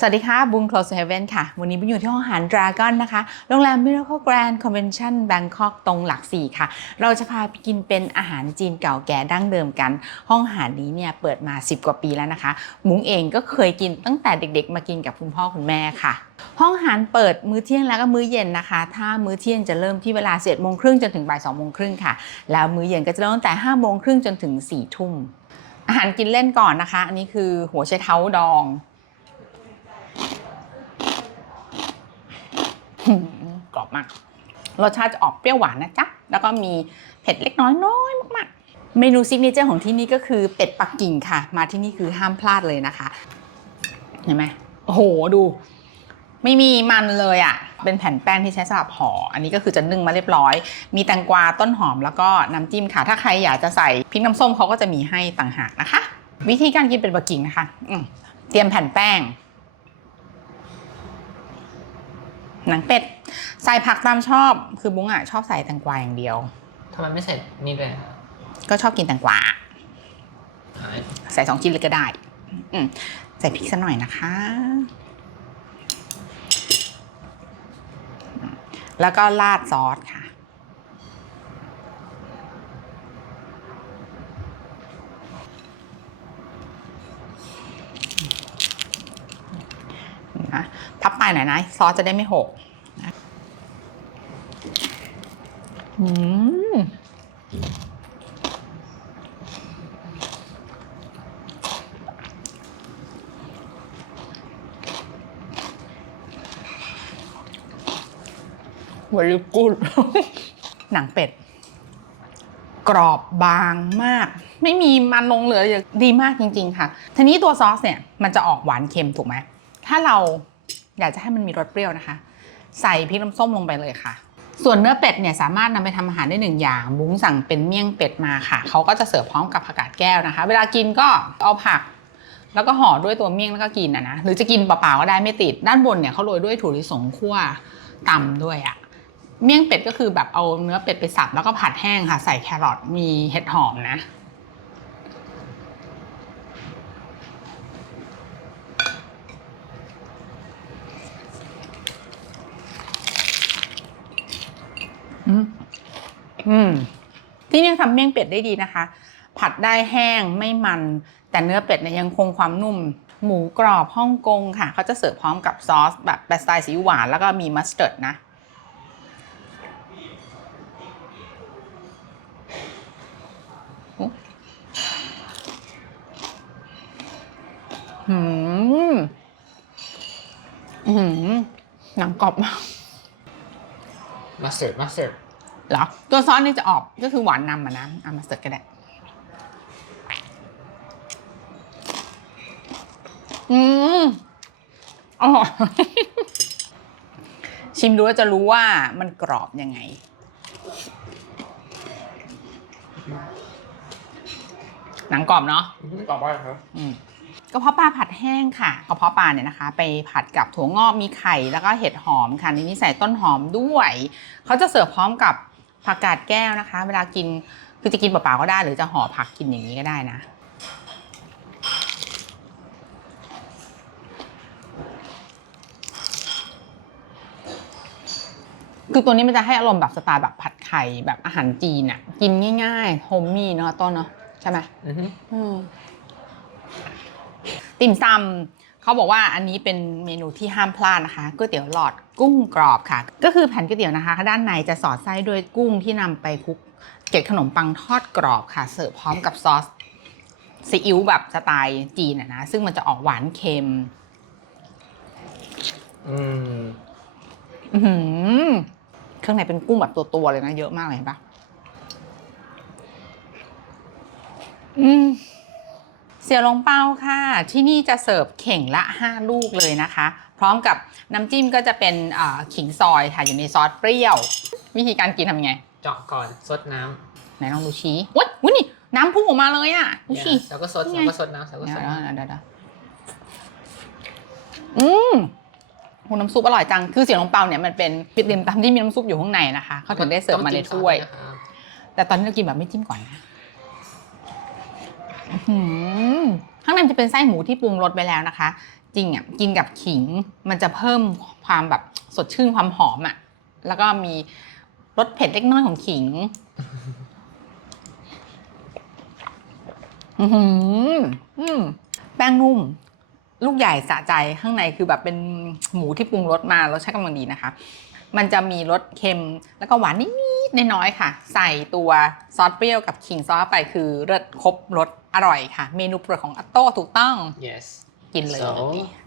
สวัสดีค่ะบุ้ง Close to Heaven ค่ะ วันนี้บุ้งอยู่ที่ห้องอาหาร Dragon นะคะ โรงแรม Miracle Grand Convention Bangkok ตรงหลักสี่ค่ะ เราจะพาไปกินเป็นอาหารจีนเก่าแก่ดั้งเดิมกัน ห้องอาหารนี้เนี่ยเปิดมา 10 กว่าปีแล้วนะคะ บุ้งเองก็เคยกินตั้งแต่เด็กๆ มากินกับคุณพ่อคุณแม่ค่ะ ห้องอาหารเปิดมื้อเที่ยงแล้วก็มื้อเย็นนะคะ ถ้ามื้อเที่ยงจะเริ่มที่เวลา7โมงครึ่งจนถึงบ่าย2โมงครึ่งค่ะ แล้วมื้อเย็นก็จะเริ่มตั้งแต่5โมงครึ่งจนถึง4ทุ่มอาหารกินเล่นก่อนนะคะ อันนี้คือหัวไชเท้าดอง หืม กรอบมาก รสชาติจะออกเปรี้ยวหวานนะจ๊ะ แล้วก็มีเผ็ดเล็กน้อยน้อยมากๆ เมนูซิกเนเจอร์ของที่นี่ก็คือเป็ดปักกิ่งค่ะ มาที่นี่คือห้ามพลาดเลยนะคะ เห็นไหมโอ้โหดู ไม่มีมันเลยอะ่ะ เป็นแผ่นแป้งที่ใช้สำหรับห่อ อันนี้ก็คือจะนึ่งมาเรียบร้อย มีแตงกวาต้นหอมแล้วก็น้ำจิ้มค่ะ ถ้าใครอยากจะใส่พริกน้ำส้มเขาก็จะมีให้ต่างหากนะคะ วิธีการกินเป็ดปักกิ่งนะคะเตรียมแผ่นแป้ง หนังเป็ด ใส่ผักตามชอบ คือบุ้งอะชอบใส่แตงกวาอย่างเดียว ทำไมไม่ใส่นี่ด้วยก็ชอบกินแตงกวา หายใส่สองชิ้นเลยก็ได้ อืมใส่พริกสักหน่อยนะคะ แล้วก็ราดซอสค่ะนะ พับไปหน่อยนะซอสจะได้ไม่หกนะอืมว e ร y กูดหนังเป็ด กรอบบางมาก ไม่มีมันลงเหลือเลยดีมากจริง ๆ ค่ะ ทีนี้ตัวซอสเนี่ย มันจะออกหวานเค็มถูกไหม ถ้าเรา อยากจะให้มันมีรสเปรี้ยวนะคะ ใส่พริกน้ำส้มลงไปเลยค่ะ ส่วนเนื้อเป็ดเนี่ยสามารถนำไปทำอาหารได้หนึ่งอย่าง บุ้งสั่งเป็นเมี่ยงเป็ดมาค่ะเขาก็จะเสิร์ฟพร้อมกับผักกาดแก้วนะคะ เวลากินก็เอาผัก แล้วก็ห่อด้วยตัวเมี่ยงแล้วก็กินนะนะหรือจะกินเปล่าๆก็ได้ไม่ติดด้านบนเนี่ยเขาโรยด้วยถั่วลิสงคั่วต่ำด้วยอะเมี่ยงเป็ดก็คือแบบเอาเนื้อเป็ดไปสับแล้วก็ผัดแห้งค่ะ ใส่แครอทมีเห็ดหอมนะ อืมที่นี่ทำเมี่ยงเป็ดได้ดีนะคะ ผัดได้แห้งไม่มัน แต่เนื้อเป็ดเนี่ยยังคงความนุ่ม หมูกรอบฮ่องกงค่ะ เขาจะเสิร์ฟพร้อมกับซอสแบบแบบสไตล์สีหวานแล้วก็มีมัสเตาร์ดนะหืมหืมหนังกรอบมาก เสิร์ฟมาเสิร์ฟเหรอ ตัวซอสนี่จะออกก็คือหวานนำอะนะเอามาเสิร์ฟก็ได้อืมอร่อยชิมดูแล้วจะรู้ว่ามันกรอบยังไง หนังกรอบเนาะ ต่อไปครับ อืม กระเพาะปลาผัดแห้งค่ะกระเพาะปลาเนี่ยนะคะ ไปผัดกับถั่วงอกมีไข่แล้วก็เห็ดหอมค่ะในนี้ใส่ต้นหอมด้วยเขาจะเสิร์ฟพร้อมกับผักกาดแก้วนะคะ เวลากินคือจะกินเปล่าๆก็ได้ หรือจะห่อผักกินอย่างนี้ก็ได้นะคือตัวนี้มันจะให้อารมณ์แบบสไตล์แบบผัดไข่แบบอาหารจีนอะกินง่ายๆโฮมมี่เนาะต้นเนาะใช่ไหมอือฮึอืม ติ่มซำเขาบอกว่าอันนี้เป็นเมนูที่ห้ามพลาดนะคะก๋วยเตี๋ยวหลอดกุ้งกรอบค่ะ ก็คือแผ่นก๋วยเตี๋ยวนะคะ ด้านในจะสอดไส้ด้วยกุ้งที่นำไปคลุกเกล็ดขนมปังทอดกรอบค่ะ เสิร์ฟพร้อมกับซอสซีอิ๊วแบบสไตล์จีนอะนะซึ่งมันจะออกหวานเค็ม อืมอื้อหือเครื่องในเป็นกุ้งแบบตัวๆเลยนะ เยอะมากเลยเห็นปะอืม เสี่ยวหลงเปาค่ะ ที่นี่จะเสิร์ฟเข่งละ 5 ลูกเลยนะคะ พร้อมกับน้ำจิ้มก็จะเป็นอ่าขิงซอยค่ะอยู่ในซอสเปรี้ยว วิธีการกินทำยังไง เจาะก่อนซดน้ไหนลองดูชี้ว้ยวุ้ยนี่น้ำพุ่งออกมาเลยอะำดูเนี่ยสิแล้วก็ซดนี่ไงแล้วก็ซดน้ำแล้วก็เดี๋ยวซดเดี๋ยวน้ำเดี๋ยวเดี๋ยวอืมโหน้ำซุปอร่อยจัง คือเสี่ยวหลงเปาเนี่ยมันเป็นปิดริมตามที่มีน้ำซุปอยู่ข้างในนะคะ เขาถึงได้เสิร์ฟมาในถ้วยต้องจิ้มซอสนะครับแต่ตอนนี้เรากินแบบไม่จิ้มก่อนนะอื้อหือ ข้างในจะเป็นไส้หมูที่ปรุงรสไปแล้วนะคะ จริงอะกินกับขิงมันจะเพิ่มความแบบสดชื่นความหอมอะ แล้วก็มีรสเผ็ดเล็กน้อยของขิง อือหืออืมแป้งนุ่ม ลูกใหญ่สะใจข้างในคือแบบเป็นหมูที่ปรุงรสมารสชาติกำลังดีนะคะ มันจะมีรสเค็มแล้วก็หวานนิดๆน้อยๆค่ะ ใส่ตัวซอสเปรี้ยวกับขิงซอสไปคือเลิศครบรส อร่อยค่ะ เมนูโปรดของอัตโต้ถูกต้อง yes กินเลย So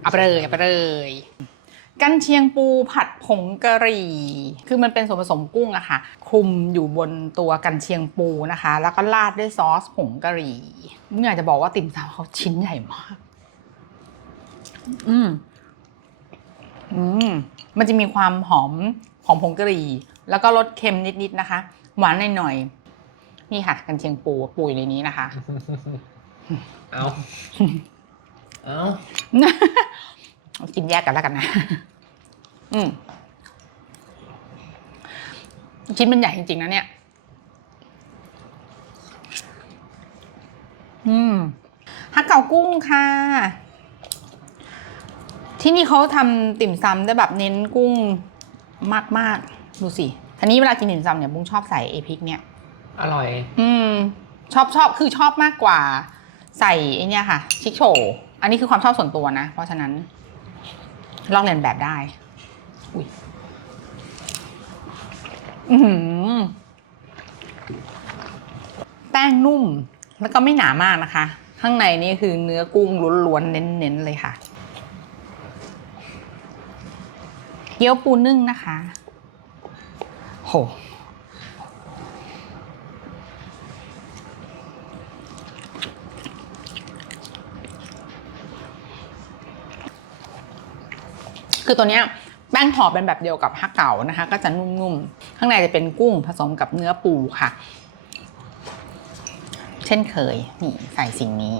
เอาไปเลยเอาไปเลยกันเชียงปูผัดผงกะหรี่ คือมันเป็นส่วนผสมกุ้งอะค่ะคลุมอยู่บนตัวกันเชียงปูนะคะ แล้วก็ราดด้วยซอสผงกะหรี่มึงอยากจะบอกว่าติ่มซำเขาชิ้นใหญ่มาก อืม อืม มันจะมีความหอมของผงกะหรี่ แล้วก็รสเค็มนิดๆนะคะ หวานหน่อยๆ นี่ค่ะ กันเชียงปูปูอยู่ในนี้นะคะ เอาเอากินแยกกันแล้วกันนะอืมชิ้นมันใหญ่จริงๆนะเนี่ย อืมฮักเก่ากุ้งค่ะ ที่นี่เขาทำติ่มซำได้แบบเน้นกุ้งมากๆ ดูสิทีนี้เวลากินติ่มซำเนี่ยบุ้งชอบใส่ไอพริกเนี่ย อร่อย อืม ชอบชอบคือชอบมากกว่า ใส่ไอเนี่ยค่ะ ชิคโชว์อันนี้คือความชอบส่วนตัวนะ เพราะฉะนั้น ลองเรียนแบบได้ อุ้ยอือหือแป้งนุ่ม แล้วก็ไม่หนามากนะคะ ข้างในนี่คือเนื้อกุ้งล้วนๆเน้นๆเลยค่ะเกี๊ยวปูนึ่งนะคะ โห คือตัวเนี้ยแป้งห่อเป็นแบบเดียวกับฮักเก๋านะคะ ก็จะนุ่มๆ ข้างในจะเป็นกุ้งผสมกับเนื้อปูค่ะ เช่นเคย นี่ใส่สิ่งนี้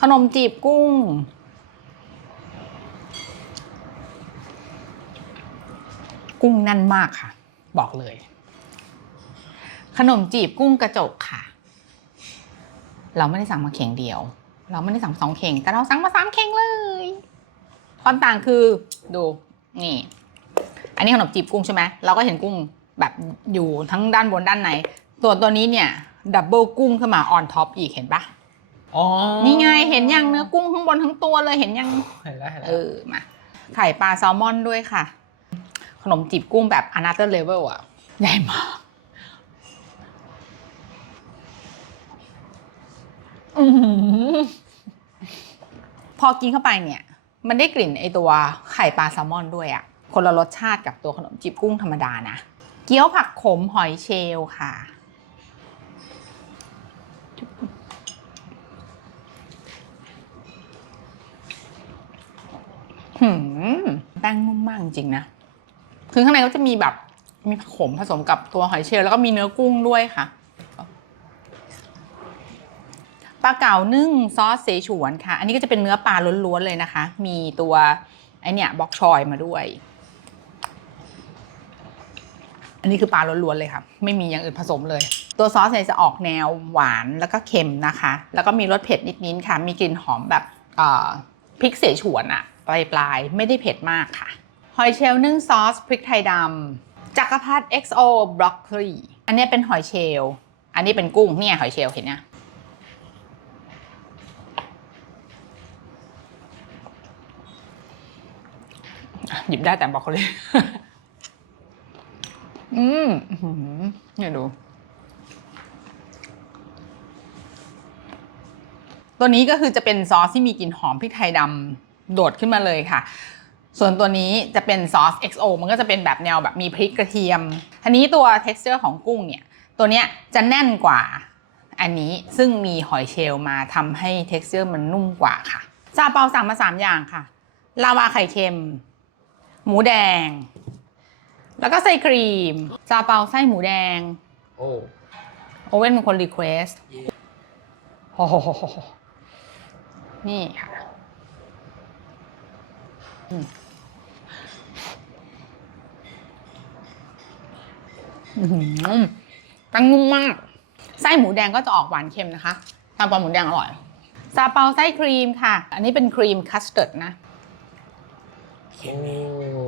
ขนมจีบกุ้ง กุ้งแน่นมากค่ะ บอกเลย ขนมจีบกุ้งกระจกค่ะ เราไม่ได้สั่งมาเข่งเดียว เราไม่ได้สั่งสองเข่ง แต่เราสั่งมาสามเข่งเลย ความต่างคือดูนี่ อันนี้ขนมจีบกุ้งใช่ไหมเราก็เห็นกุ้งแบบอยู่ทั้งด้านบนด้านในส่วนตัวนี้เนี่ยดับเบิลกุ้งขึ้นมาออนท็อปอีกเห็นปะอ๋อนี่ไงเห็นยังเนื้อกุ้งข้างบนทั้งตัวเลยเห็นยังเห็นแล้วเห็นแล้เอวอมาไข่ปลาแซลมอนด้วยค่ะ ขนมจีบกุ้งแบบ another level อะใหญ่มาก อื้อหือ พอกินเข้าไปเนี่ย มันได้กลิ่นไอตัวไข่ปลาแซลมอนด้วยอะ่ะคนละรสชาติกับตัวขนมจีบกุ้งธรรมดานะ เกี๊ยวผักขมหอยเชลล์ค่ะ หืมแป้งนุ่มมากจริงๆนะ คือข้างในก็จะมีแบบมีผักขมผสมกับตัวหอยเชลล์แล้วก็มีเนื้อกุ้งด้วยค่ะ ปลาเก๋านึ่งซอสเสฉวนค่ะ อันนี้ก็จะเป็นเนื้อปลาล้วนๆเลยนะคะ มีตัวไอเนี่ยบ็อกชอยมาด้วย อันนี้คือปลาล้วนๆเลยค่ะ ไม่มีอย่างอื่นผสมเลย ตัวซอสเนี่ยจะออกแนวหวานแล้วก็เค็มนะคะ แล้วก็มีรสเผ็ดนิดๆค่ะ มีกลิ่นหอมแบบเอ่อพริกเสฉวนอะปลายๆไม่ได้เผ็ดมากค่ะ หอยเชลล์นึ่งซอสพริกไทยดำจักรพรรดิ XO บรอกโคลีอันนี้เป็นหอยเชลล์อันนี้เป็นกุ้งเนี่ยหอยเชลล์เห็นเนี่ย หยิบได้แต่บอกเขาเลย อืมอื้อหือเนี่ยดู ตัวนี้ก็คือจะเป็นซอสที่มีกลิ่นหอมพริกไทยดำโดดขึ้นมาเลยค่ะ ส่วนตัวนี้จะเป็นซอส XO มันก็จะเป็นแบบแนวแบบมีพริกกระเทียมทีนี้ตัว texture ของกุ้งเนี่ย ตัวเนี้ยจะแน่นกว่าอันนี้ซึ่งมีหอยเชลล์มาทำให้ texture มันนุ่มกว่าค่ะซาเปาสั่งมา3อย่างค่ะลาวาไข่เค็ม หมูแดง แล้วก็ไส้ครีมซาเปาไส้หมูแดง โอ้ โอเว่นเป็นคนรีเควสโอ้โหนี่ค่ะอืมอื้อหือแป้งนุ่มมาก ไส้หมูแดงก็จะออกหวานเค็มนะคะซาเปาหมูแดงอร่อย ซาเปาไส้ครีมค่ะ อันนี้เป็นครีมคัสเตอร์ดนะ โอ้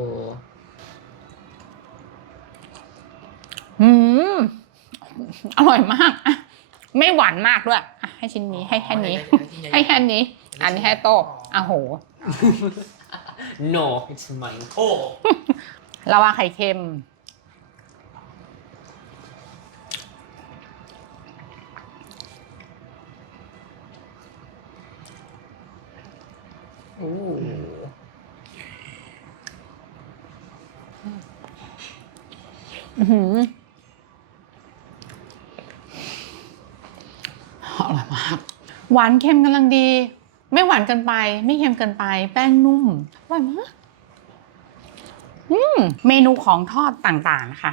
อื มอร่อยมากอะไม่หวานมากด้วยอะให้ชิ้นนี้ให้แค่นี้ ให้แค่นี้ อันนี้ให้โต๊ะอะโห no it's mine โอ้ลาวาไข่เค็ม โอ้อื้อหืออร่อยมาก หวานเค็มกำลังดี ไม่หวานเกินไป ไม่เค็มเกินไป แป้งนุ่มอร่อยมากอืมเมนูของทอดต่างๆนะคะ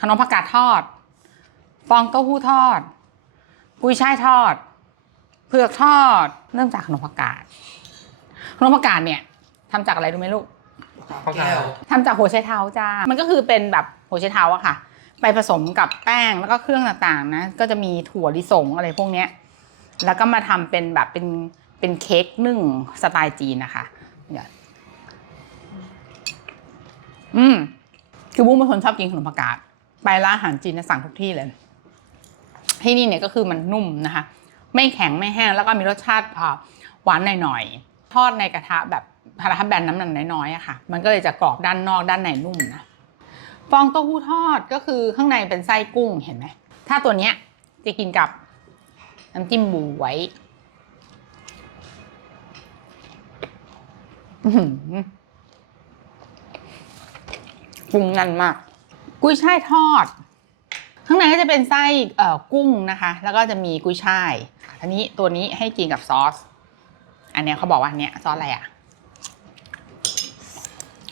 ขนมผักกาดทอด ฟองเต้าหู้ทอดกุยช่ายทอด เผือกทอด เริ่มจากขนมผักกาดขนมผักกาดเนี่ยทำจากอะไรรู้ไหมลูกแก้วทำจากหัวไชเท้าจ้า มันก็คือเป็นแบบหัวไชเท้าอะค่ะ ไปผสมกับแป้งแล้วก็เครื่องต่างๆนะ ก็จะมีถั่วลิสงอะไรพวกเนี้ย แล้วก็มาทำเป็นแบบเป็นเป็นเค้กนึ่งสไตล์จีนนะคะเนี่ยอืมคือบุ้งเป็นคนชอบกินขนมผักกาดไปร้านอาหารจีนนะสั่งทุกที่เลย ที่นี่เนี่ยก็คือมันนุ่มนะคะ ไม่แข็งไม่แห้งแล้วก็มีรสชาติหวานหน่อยๆทอดในกระทะแบบกระทะแบนน้ำหนักน้อยๆอะค่ะ มันก็เลยจะกรอบด้านนอกด้านในนุ่มนะฟองเต้าหู้ทอดก็คือข้างในเป็นไส้กุ้งเห็นไหมถ้าตัวเนี้ยจะกินกับ น้ำจิ้มบูไว้ปรุงนั่นมาก กุ้ยช่ายทอด ข้างในก็จะเป็นไส้กุ้งนะคะ แล้วก็จะมีกุ้ยช่าย อันนี้ตัวนี้ให้กินกับซอส อันเนี้ยเขาบอกว่าอันเนี้ยซอสอะไรอะ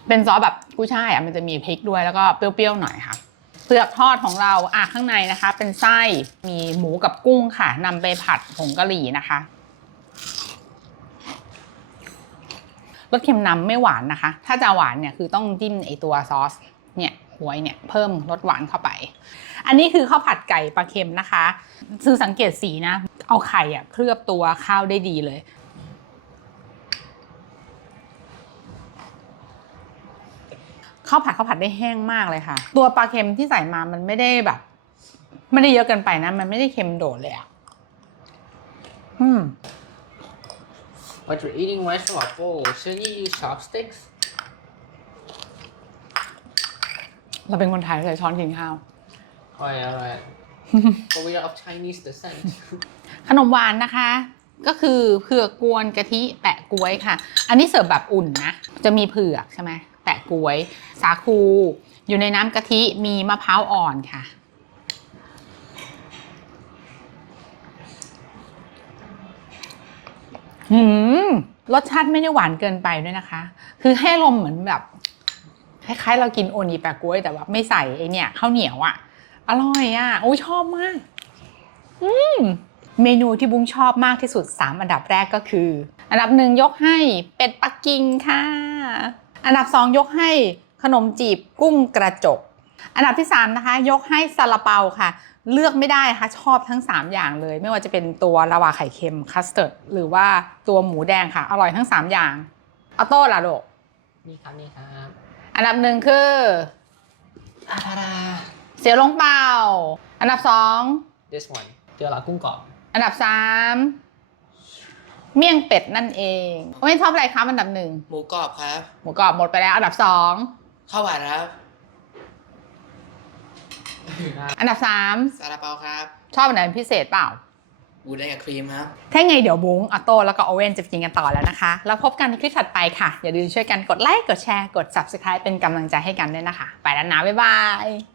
เป็นซอสแบบกุ้ยช่ายอะมันจะมีพริกด้วยแล้วก็เปรี้ยวๆหน่อยค่ะ เปลือกทอดของเราอะข้างในนะคะ เป็นไส้มีหมูกับกุ้งค่ะนำไปผัดผงกะหรี่นะคะรสเค็มนำไม่หวานนะคะ ถ้าจะหวานเนี่ยคือต้องจิ้มไอตัวซอสเนี่ยหวยเนี่ยเพิ่มรสหวานเข้าไป อันนี้คือข้าวผัดไก่ปลาเค็มนะคะ คือสังเกตสีนะ เอาไข่อะเคลือบตัวข้าวได้ดีเลย ข้าวผัดข้าวผัดได้แห้งมากเลยค่ะ ตัวปลาเค็มที่ใส่มามันไม่ได้แบบไม่ได้เยอะเกินไปนะ มันไม่ได้เค็มโดดเลยอะอืม but you're eating rice from a bowl shouldn't you use chopsticks เราเป็นคนไทยใส่ช้อนกินข้าว alright alright but we are of Chinese descent ขนมหวานนะคะ ก็คือเผือกกวนกะทิแปะกล้วยค่ะ อันนี้เสิร์ฟแบบอุ่นนะ จะมีเผือกใช่ไหม แปะกล้วย สาคู อยู่ในน้ำกะทิมีมะพร้าวอ่อนค่ะ หืม รสชาติไม่ได้หวานเกินไปด้วยนะคะ คือให้ลมเหมือนแบบ คล้ายๆ เรากินโอนีแปะกล้วยแต่ว่าไม่ใส่ไอเนี่ยข้าวเหนียวอะ่ะ อร่อยอะ่ะ โอ้ชอบมาก อืมเมนูที่บุ้งชอบมากที่สุด 3 อันดับแรกก็คือ อันดับหนึ่งยกให้เป็ดปักกิ่งค่ะ อันดับสองยกให้ขนมจีบกุ้งกระจก อันดับที่ 3 นะคะ ยกให้ซาลาเปาค่ะ เลือกไม่ได้ค่ะชอบทั้ง 3 อย่างเลย ไม่ว่าจะเป็นตัวลาวาไข่เค็มคัสเตอร์ดหรือว่าตัวหมูแดงค่ะ อร่อยทั้ง 3 อย่างเอาโต้ล่ะลูกนี่ครับนี่ครับอันดับหนึ่งคือทาดาเสียวหลงเปาอันดับสอง this one เจียวหลากุ้งกรอบอันดับสาม เมี่ยงเป็ดนั่นเองไม่ชอบอะไรครับอันดับหนึ่งหมูกรอบครับ หมูกรอบหมดไปแล้ว อันดับสองข้าวผัดครับอันดับสามซาลาเปาครับชอบอันไหนเป็นพิเศษเปล่าบูได้กับครีมครับ ถ้าไงเดี๋ยวบุ้งออโต้แล้วก็โอเว่นจะไปกินกันต่อแล้วนะคะ แล้วพบกันในคลิปถัดไปค่ะ อย่าลืมช่วยกันกดไลค์ กดแชร์ กด subscribe เป็นกำลังใจให้กันด้วยนะคะ ไปแล้วนะ บ๊ายบาย